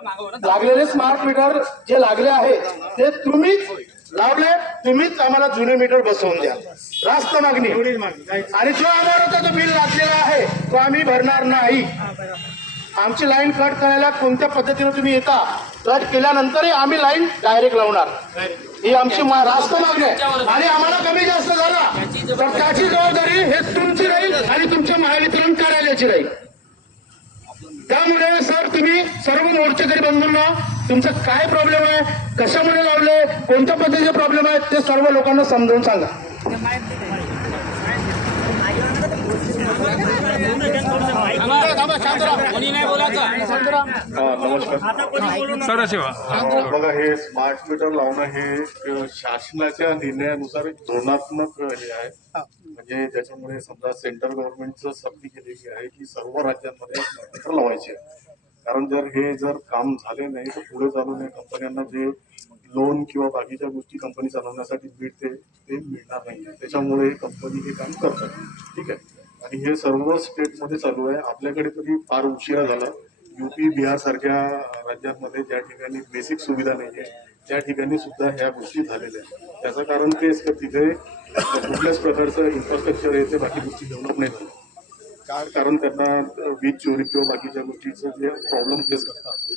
लागलेले smart meter जे लागले आहेत ते तुम्हीच लावले, तुम्हीच आम्हाला जुने मीटर बसवून द्या, रास्त मागणी. आणि जो आम्हाला जो बिल लागलेला आहे तो आम्ही भरणार नाही. आमची लाईन कट करायला कोणत्या पद्धतीने तुम्ही येता, कट केल्यानंतरही आम्ही लाईन डायरेक्ट लावणार, ही आमची रास्त मागणी आहे. आणि आम्हाला कमी जास्त झाला तर त्याची जबाबदारी हे तुमची राहील आणि तुमच्या महावितरण कार्यालयाची राहील. त्यामुळे सर तुम्ही सर्व मोर्चेकरी बंधूंना तुमचा काय प्रॉब्लेम आहे, कशामुळे लावले, कोणत्या पद्धतीचे प्रॉब्लेम आहेत ते सर्व लोकांना समजावून सांगा. नमस्कार. बघा, हे स्मार्ट मीटर लावणं हे शासनाच्या निर्णयानुसार एक धोरणात्मक हे आहे. म्हणजे त्याच्यामुळे समजा सेंट्रल गव्हर्नमेंटचं सक्ती केलेली आहे की सर्व राज्यांमध्ये स्मार्ट मीटर लावायचे. कारण जर काम झाले नाही तर पुढे चालून कंपन्यांना जे लोन किंवा बाकीच्या गोष्टी कंपनी चालवण्यासाठी मिळते ते मिळणार नाही. त्याच्यामुळे कंपनी हे काम करतात. ठीक आहे. आणि हे सर्व स्टेटमध्ये चालू आहे. आपल्याकडे तरी फार उशिरा झाला. यूपी बिहार सारख्या राज्यांमध्ये ज्या ठिकाणी बेसिक सुविधा नाही आहे त्या ठिकाणी सुद्धा ह्या गोष्टी झालेल्या आहेत. त्याचं कारण तेच की तिथे कुठल्याच प्रकारचं इन्फ्रास्ट्रक्चर आहे ते बाकी गोष्टी डेव्हलप नाही झालं. कारण त्यांना वीज चोरी किंवा बाकीच्या गोष्टीचं जे प्रॉब्लेम फेस करतात